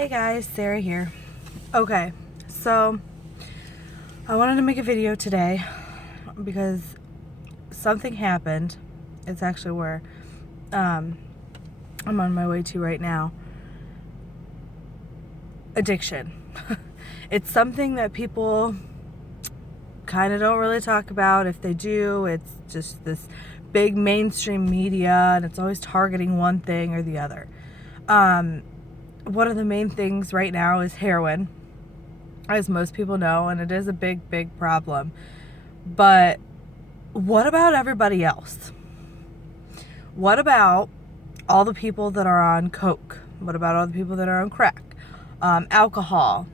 Hey guys, Sarah here. Okay, so I wanted to make a video today because something happened. It's actually where I'm on my way to right now. Addiction. It's something that people kind of don't really talk about. If they do, it's just this big mainstream media and it's always targeting one thing or the other. One of the main things right now is heroin, as most people know, and it is a big, big problem. But what about everybody else? What about all the people that are on coke? What about all the people that are on crack, alcohol,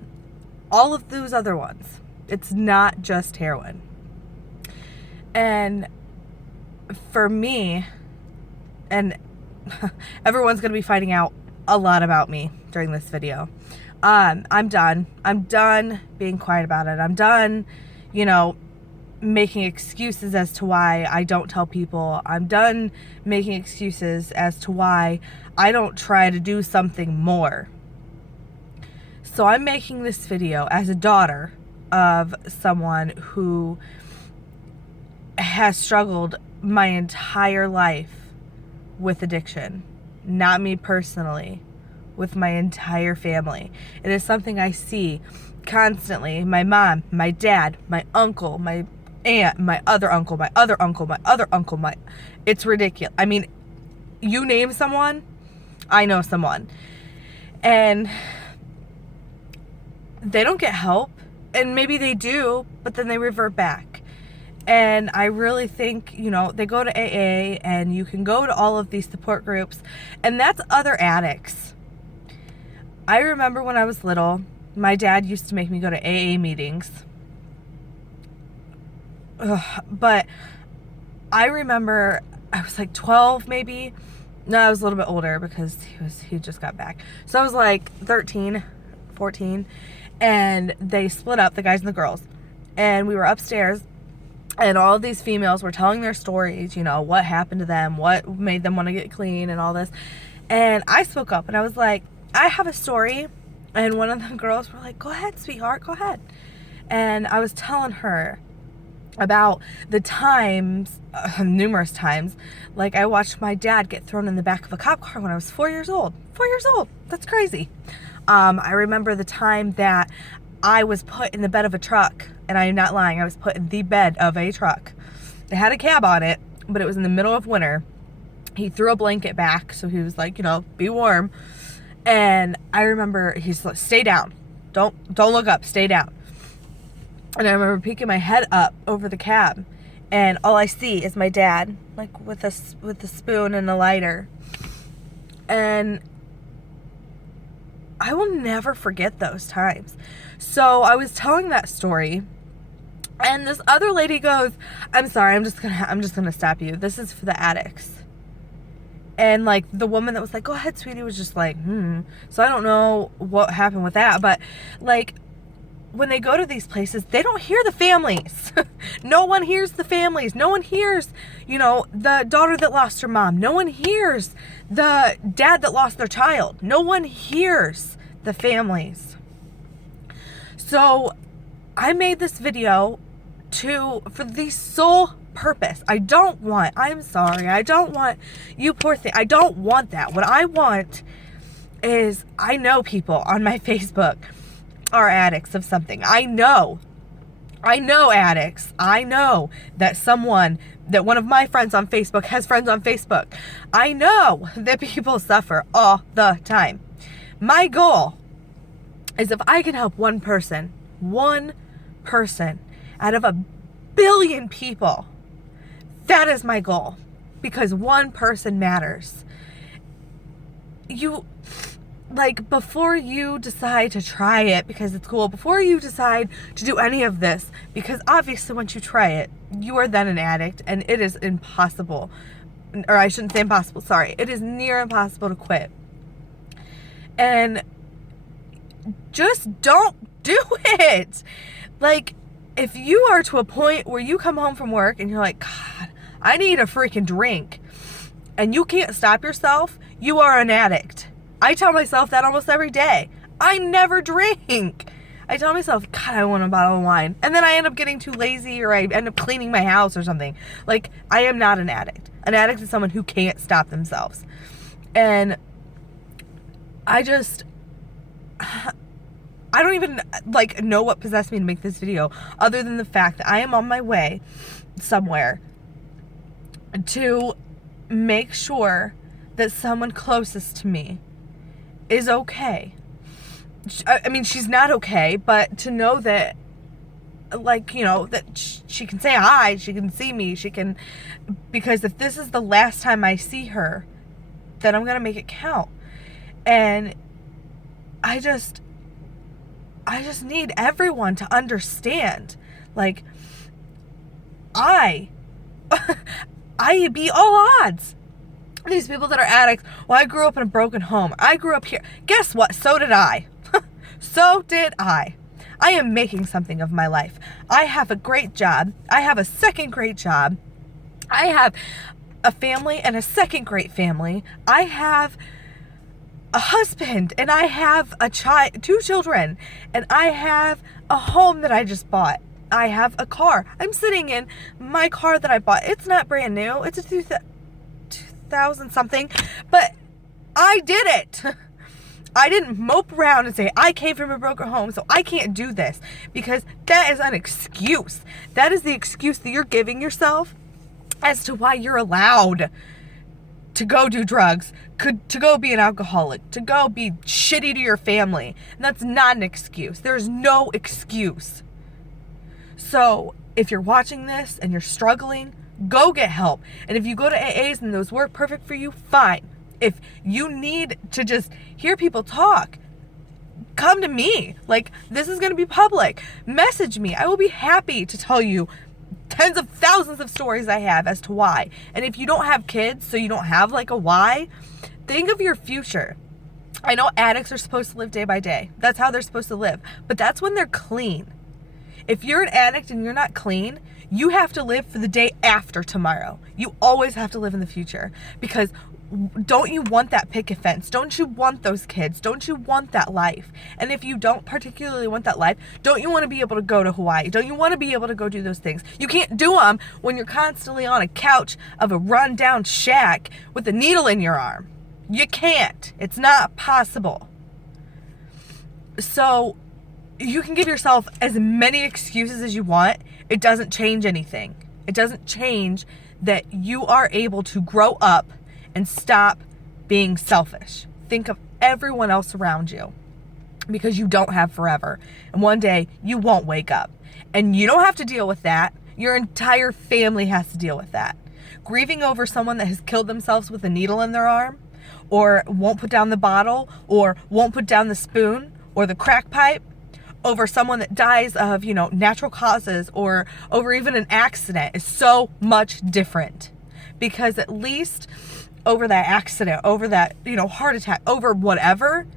all of those other ones? It's not just heroin. And for me, and everyone's going to be finding out a lot about me during this video. I'm done. I'm done being quiet about it. I'm done, making excuses as to why I don't tell people. I'm done making excuses as to why I don't try to do something more. So I'm making this video as a daughter of someone who has struggled my entire life with addiction. Not me personally, with my entire family. It is something I see constantly. My mom, my dad, my uncle, my aunt, my other uncle, my other uncle, my other uncle, it's ridiculous. I mean, you name someone, I know someone. And they don't get help, and maybe they do, but then they revert back. And I really think, they go to AA, and you can go to all of these support groups, and that's other addicts. I remember when I was little, my dad used to make me go to AA meetings. But I remember I was like 12 maybe. No, I was a little bit older because he just got back. So I was like 13, 14, and they split up, the guys and the girls. And we were upstairs, and all of these females were telling their stories, what happened to them, what made them want to get clean and all this. And I spoke up and I was like, I have a story. And one of the girls were like, go ahead, sweetheart, go ahead. And I was telling her about the times, numerous times, like I watched my dad get thrown in the back of a cop car when I was 4 years old. 4 years old. That's crazy. I remember the time that I was put in the bed of a truck, and I am not lying, I was put in the bed of a truck. It had a cab on it, but it was in the middle of winter. He threw a blanket back, so he was like, be warm. And I remember he's like, stay down. Don't look up, stay down. And I remember peeking my head up over the cab, and all I see is my dad, like with a spoon and a lighter. And I will never forget those times. So I was telling that story, and this other lady goes, I'm sorry, I'm just gonna stop you. This is for the addicts. And like the woman that was like, go ahead, sweetie, was just like, So I don't know what happened with that, but like when they go to these places, they don't hear the families. No one hears the families. No one hears, the daughter that lost her mom. No one hears the dad that lost their child. No one hears the families. So I made this video for the sole purpose. I'm sorry, I don't want, you poor thing, I don't want that. What I want is, I know people on my Facebook are addicts of something. I know addicts. I know that one of my friends on Facebook has friends on Facebook. I know that people suffer all the time. My goal is, if I can help one person out of 1 billion people, that is my goal, because one person matters. Before you decide to try it because it's cool, before you decide to do any of this, because obviously once you try it, you are then an addict, and it is impossible, or I shouldn't say impossible, sorry, it is near impossible to quit. And just don't do it. Like, if you are to a point where you come home from work and you're like, God, I need a freaking drink, and you can't stop yourself, you are an addict. I tell myself that almost every day. I never drink. I tell myself, God, I want a bottle of wine. And then I end up getting too lazy, or I end up cleaning my house or something. Like, I am not an addict. An addict is someone who can't stop themselves. And I don't even, like, know what possessed me to make this video, other than the fact that I am on my way somewhere to make sure that someone closest to me is okay. I mean, she's not okay, but to know that, like, you know, that she can say hi, she can see me, she can, because if this is the last time I see her, then I'm going to make it count. And I just need everyone to understand, like, I beat all odds. These people that are addicts, well, I grew up in a broken home. I grew up here. Guess what? So did I. So did I. I am making something of my life. I have a great job. I have a second great job. I have a family and a second great family. I have a husband, and I have a child, 2 children, and I have a home that I just bought. I have a car. I'm sitting in my car that I bought. It's not brand new. It's a 2000 something, but I did it. I didn't mope around and say, I came from a broken home, so I can't do this, because that is an excuse. That is the excuse that you're giving yourself as to why you're allowed to go do drugs, to go be an alcoholic, to go be shitty to your family. And that's not an excuse. There's no excuse. So if you're watching this and you're struggling, go get help. And if you go to AAs and those work perfect for you, fine. If you need to just hear people talk, come to me. Like, this is going to be public. Message me. I will be happy to tell you tens of thousands of stories I have as to why. And if you don't have kids, so you don't have like a why, think of your future. I know addicts are supposed to live day by day. That's how they're supposed to live. But that's when they're clean. If you're an addict and you're not clean, you have to live for the day after tomorrow. You always have to live in the future, because don't you want that picket fence? Don't you want those kids? Don't you want that life? And if you don't particularly want that life, don't you want to be able to go to Hawaii? Don't you want to be able to go do those things? You can't do them when you're constantly on a couch of a rundown shack with a needle in your arm. You can't. It's not possible. So you can give yourself as many excuses as you want. It doesn't change anything. It doesn't change that you are able to grow up and stop being selfish. Think of everyone else around you, because you don't have forever. And one day you won't wake up. And you don't have to deal with that. Your entire family has to deal with that. Grieving over someone that has killed themselves with a needle in their arm, or won't put down the bottle, or won't put down the spoon or the crack pipe, over someone that dies of, natural causes, or over even an accident, is so much different. Because at least over that accident, over that, heart attack, over whatever,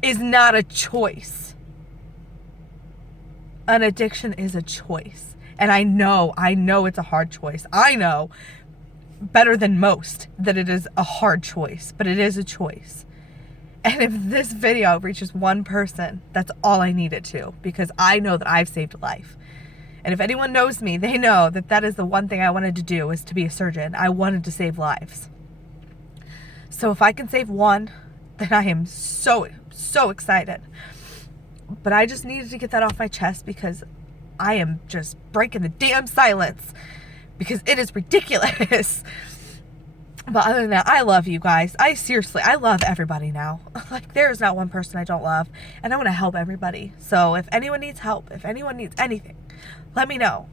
is not a choice. An addiction is a choice. And I know it's a hard choice. I know better than most that it is a hard choice, but it is a choice. And if this video reaches one person, that's all I need it to, because I know that I've saved a life. And if anyone knows me, they know that that is the one thing I wanted to do, is to be a surgeon. I wanted to save lives. So if I can save one, then I am so excited. But I just needed to get that off my chest, because I am just breaking the damn silence, because it is ridiculous. But other than that, I love you guys. I love everybody now. Like, there is not one person I don't love. And I want to help everybody. So if anyone needs help, if anyone needs anything, let me know.